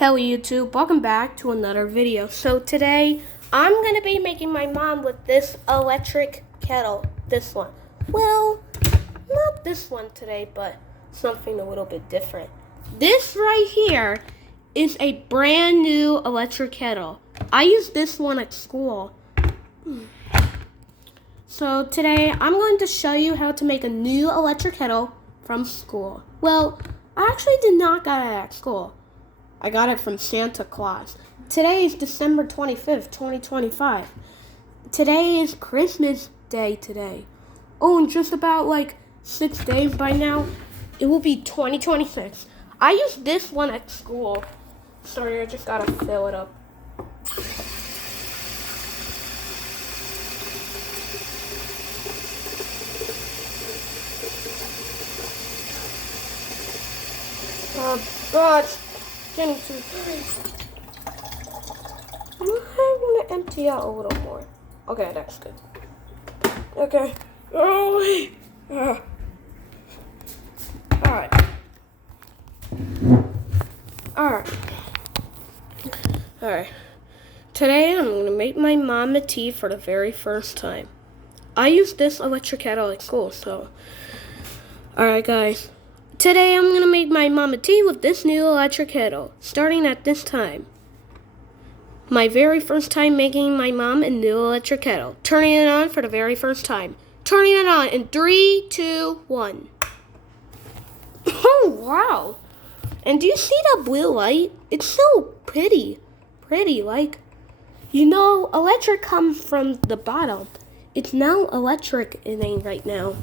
Hello YouTube, welcome back to another video. So today, I'm going to be making my mom with this electric kettle. This one. Well, not this one today, but something a little bit different. This right here is a brand new electric kettle. I use this one at school. So today, I'm going to show you how to make a new electric kettle from school. Well, I actually did not get it at school. I got it from Santa Claus. Today is December 25th, 2025. Today is Christmas Day today. Oh, in just about 6 days by now, it will be 2026. I use this one at school. Sorry, I just gotta fill it up. God. Getting too I'm going to empty out a little more. Okay, that's good. Okay. Oh, Alright. Today I'm going to make my mom a tea for the very first time. I use this electric kettle at school, so. Alright, guys. Today I'm going to make my mom a tea with this new electric kettle, starting at this time. My very first time making my mom a new electric kettle. Turning it on for the very first time. Turning it on in 3, 2, 1. Oh, wow. And do you see that blue light? It's so pretty. Electric comes from the bottom. It's now electric right now.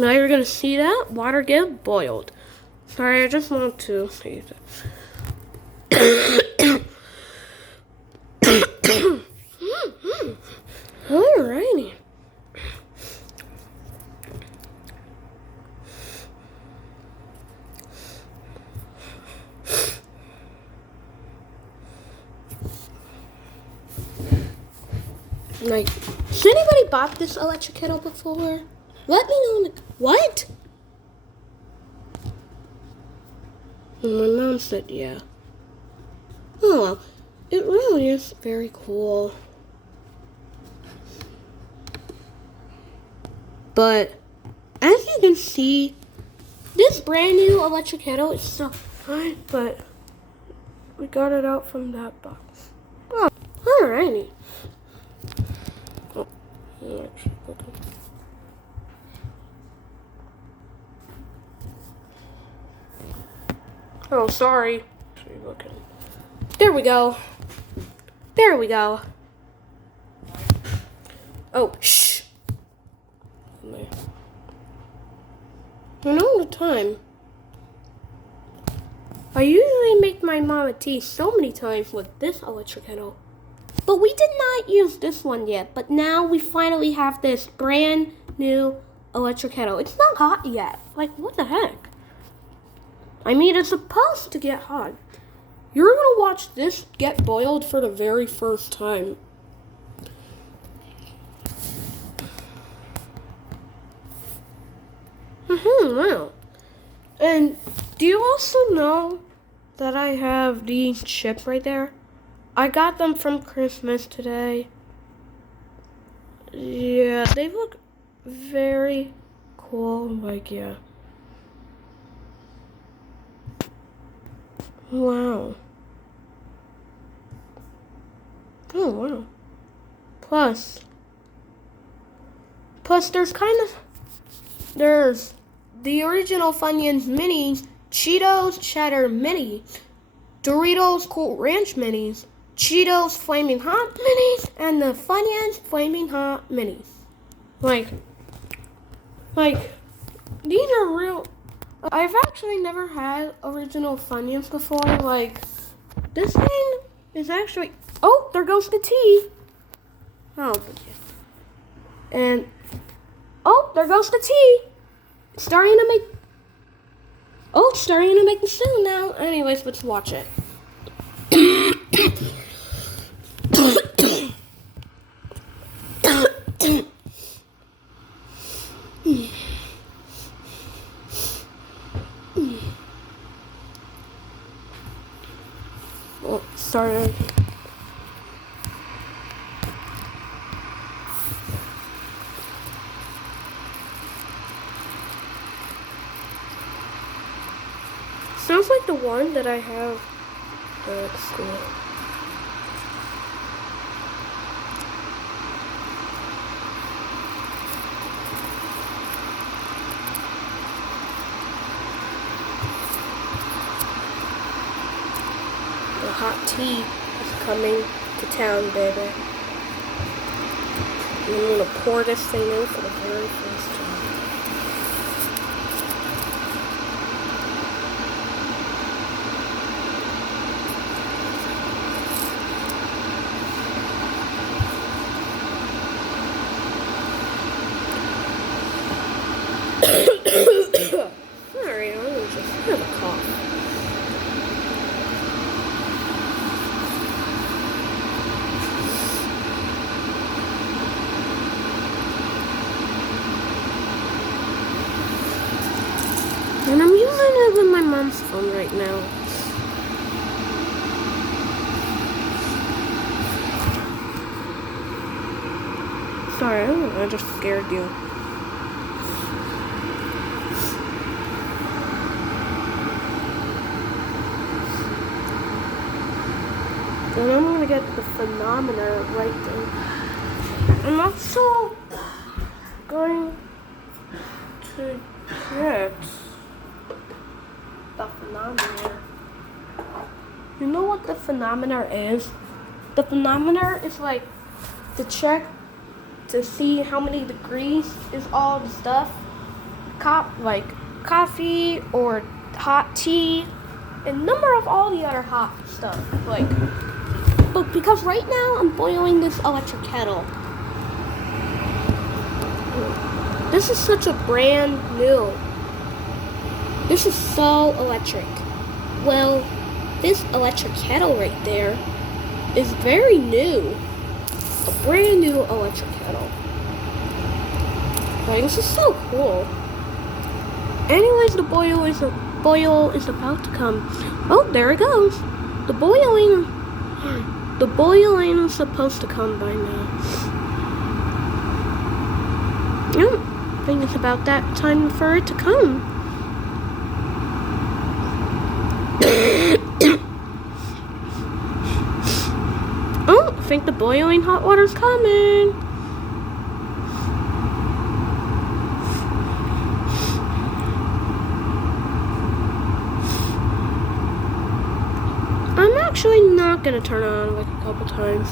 Now you're going to see that water get boiled. Sorry, I just want to see that. Alrighty. Has anybody bought this electric kettle before? Let me know in the... What? And my mom said, yeah. Oh, well, it really is very cool. But, as you can see, this brand new electric kettle is so fine, but we got it out from that box. Oh, alrighty. Oh, actually, okay. Oh, sorry. There we go. Oh, shh. And all the time, I usually make my mom a tea so many times with this electric kettle. But we did not use this one yet. But now we finally have this brand new electric kettle. It's not hot yet. What the heck? I mean, it's supposed to get hot. You're going to watch this get boiled for the very first time. Wow. And do you also know that I have these chips right there? I got them from Christmas today. Yeah, they look very cool. Yeah. Wow. Oh, wow. Plus there's the original Funyuns Minis, Cheetos Cheddar Mini, Doritos Cool Ranch Minis, Cheetos Flaming Hot Minis, and the Funyuns Flaming Hot Minis. These are real. I've actually never had original Funyuns before. This thing is actually... Oh, there goes the tea. Oh, and... Oh, there goes the tea. It's starting to make the sound now. Anyways, let's watch it. started. Sounds like the one that I have at school. The hot tea is coming to town, baby. And I'm gonna pour this thing in for the very first time. Sorry, I was just have a cough. And I'm using it with my mom's phone right now. Sorry, I just scared you. And I'm gonna get the thermometer right there. I'm also going to get the thermometer. You know what the thermometer is? The thermometer is like to check to see how many degrees is all the stuff. Like coffee or hot tea, and number of all the other hot stuff. But because right now I'm boiling this electric kettle. This is such a brand new. This is so electric. Well, this electric kettle right there is very new. A brand new electric kettle. Like, this is so cool. Anyways, the boil is about to come. Oh, there it goes. The boiling is supposed to come by now. I think it's about that time for it to come. Oh, I think the boiling hot water's coming. I'm actually not gonna turn it on like a couple times.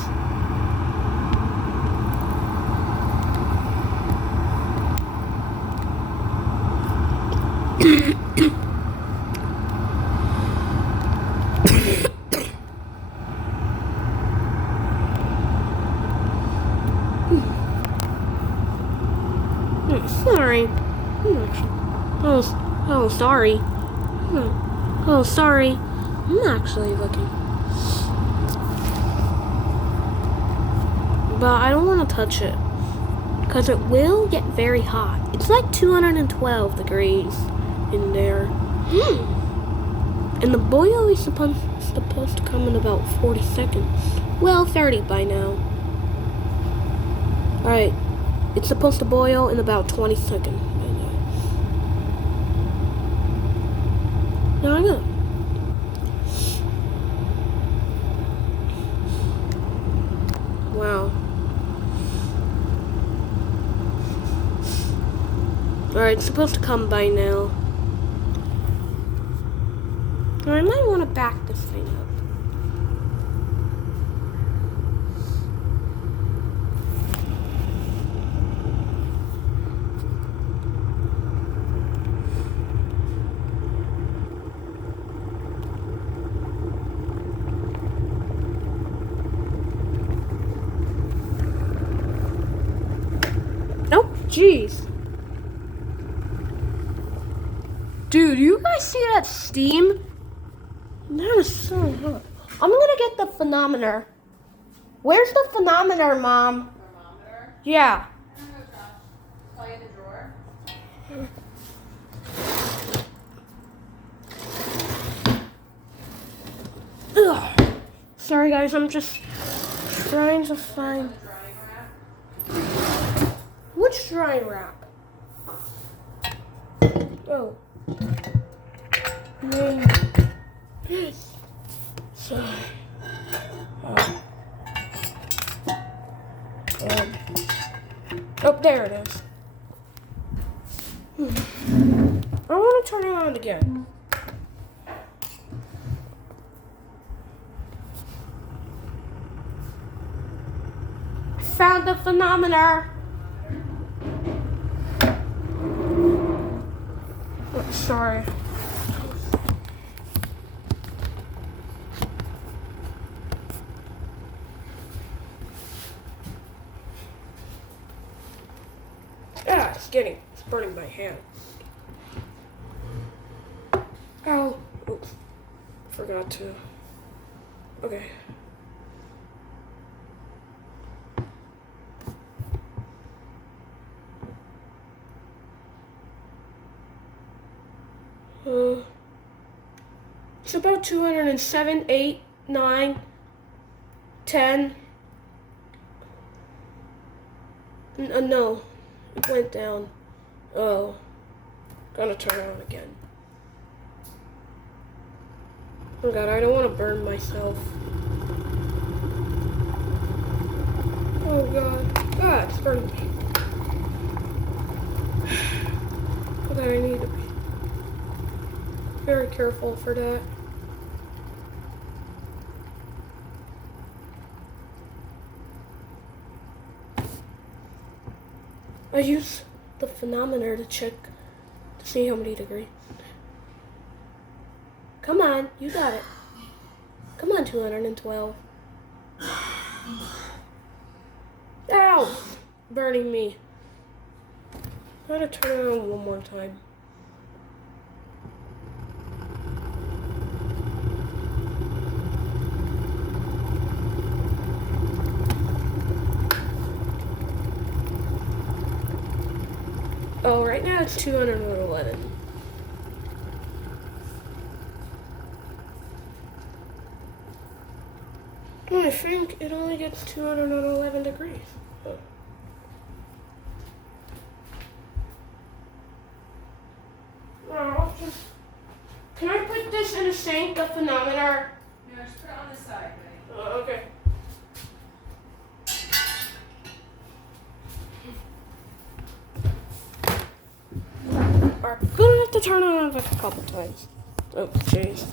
Sorry. Oh, sorry. Oh, sorry. I'm actually looking. But I don't want to touch it, because it will get very hot. It's like 212 degrees in there. And the boil is supposed to come in about 40 seconds. Well, 30 by now. Alright. It's supposed to boil in about 20 seconds by now. Now I know. Wow. Alright, it's supposed to come by now. I might want to back this thing up. Oh, jeez. Dude, you guys see that steam? That is so hot. I'm gonna get the thermometer. Where's the thermometer, Mom? Thermometer? Yeah. I'm gonna go tell you in the drawer. Ugh. Sorry guys, I'm just trying to find... The drying rack. Which drying rack? Oh. Sorry. Oh, there it is. I want to turn it on again. I found the thermometer. Oh, sorry. Ah, it's burning my hand. Ow. Oops. Forgot to. Okay. It's about 207, 8, 9, 10. No, it went down. Oh, gonna turn it on again. Oh God, I don't want to burn myself. Oh God, God, it's burning me. Oh God, I need to be very careful for that. I use the thermometer to check to see how many degrees. Come on, you got it. Come on, 212. Ow! Burning me. Gotta turn it on one more time. Oh, right now it's 211. Oh, I think it only gets 211 degrees. Oh. Can I put this in a sink, the thermometer? No, just put it on the side, buddy. Okay. I'm gonna have to turn it on like a couple times. Oh, jeez.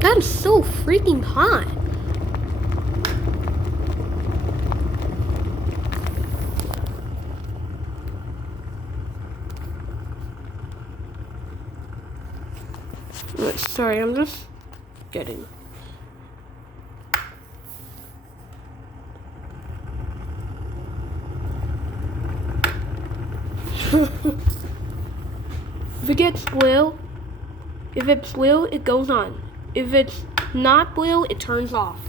That is so freaking hot. Sorry, I'm just getting. If it gets blue, it goes on. If it's not blue, it turns off.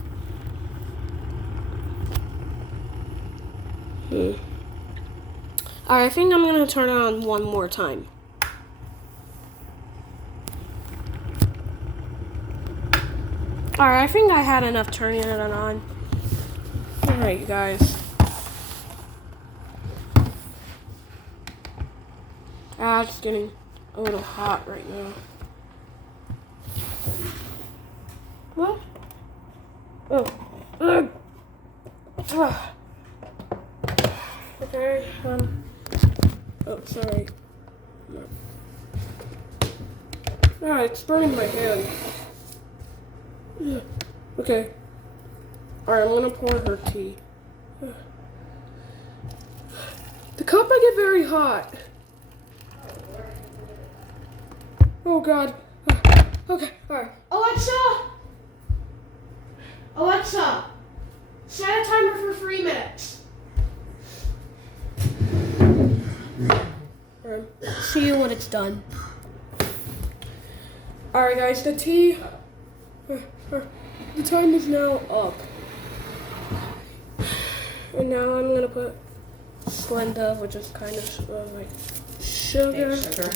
Alright, I think I'm gonna turn it on one more time. Alright, I think I had enough turning it on. Alright, you guys. It's getting a little hot right now. What? Oh. Okay. Oh, sorry. Alright, it's burning my hand. Okay. Alright, I'm gonna pour her tea. The cup might get very hot. Oh God. Okay, alright. Alexa, set a timer for 3 minutes. Alright, see you when it's done. Alright guys, the time is now up. And now I'm gonna put Splenda, which is kind of like sugar. Okay, sugar.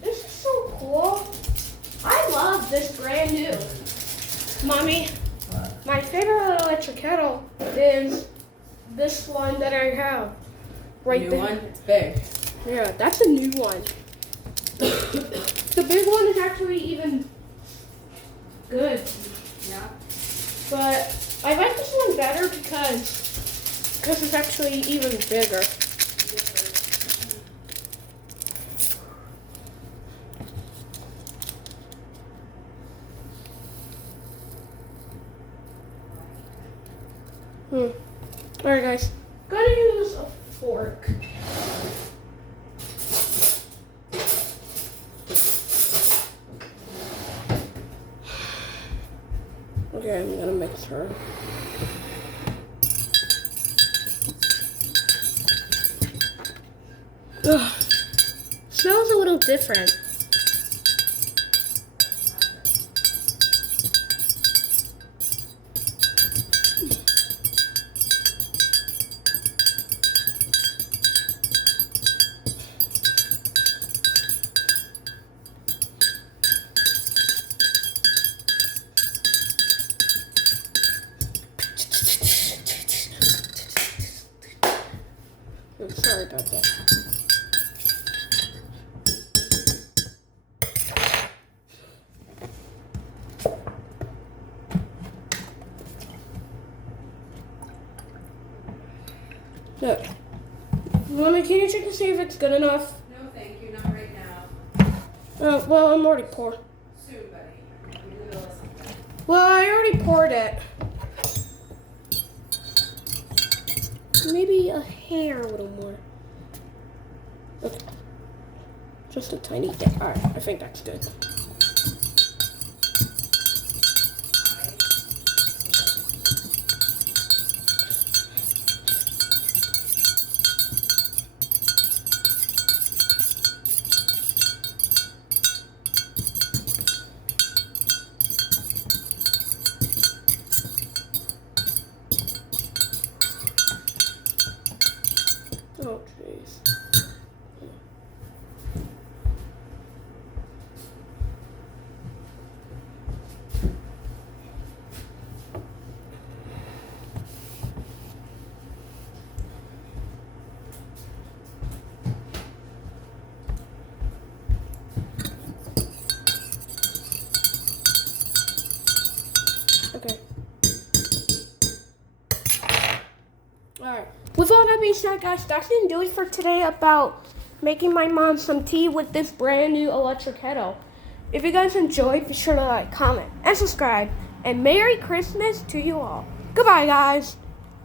This is so cool. I love this brand new. Mommy, my favorite electric kettle is this one that I have right New there. one? It's big. Yeah, that's a new one. The big one is actually even good. Yeah. But I like this one better because it's actually even bigger. Alright guys, gonna use a fork. Okay, I'm gonna mix her. Ugh. Smells a little different. I'm sorry about that. Look. Mommy, can you check to see if it's good enough? No, thank you. Not right now. Oh, well, I'm already poured. Soon, buddy. I'm in the middle of something. Well, I already poured it. Maybe a hair a little more. Okay. Just a tiny bit. Alright, I think that's good. Oh, jeez. Okay. Alright. With all that being said, guys, that's going to do it for today about making my mom some tea with this brand new electric kettle. If you guys enjoyed, be sure to like, comment, and subscribe. And Merry Christmas to you all. Goodbye, guys.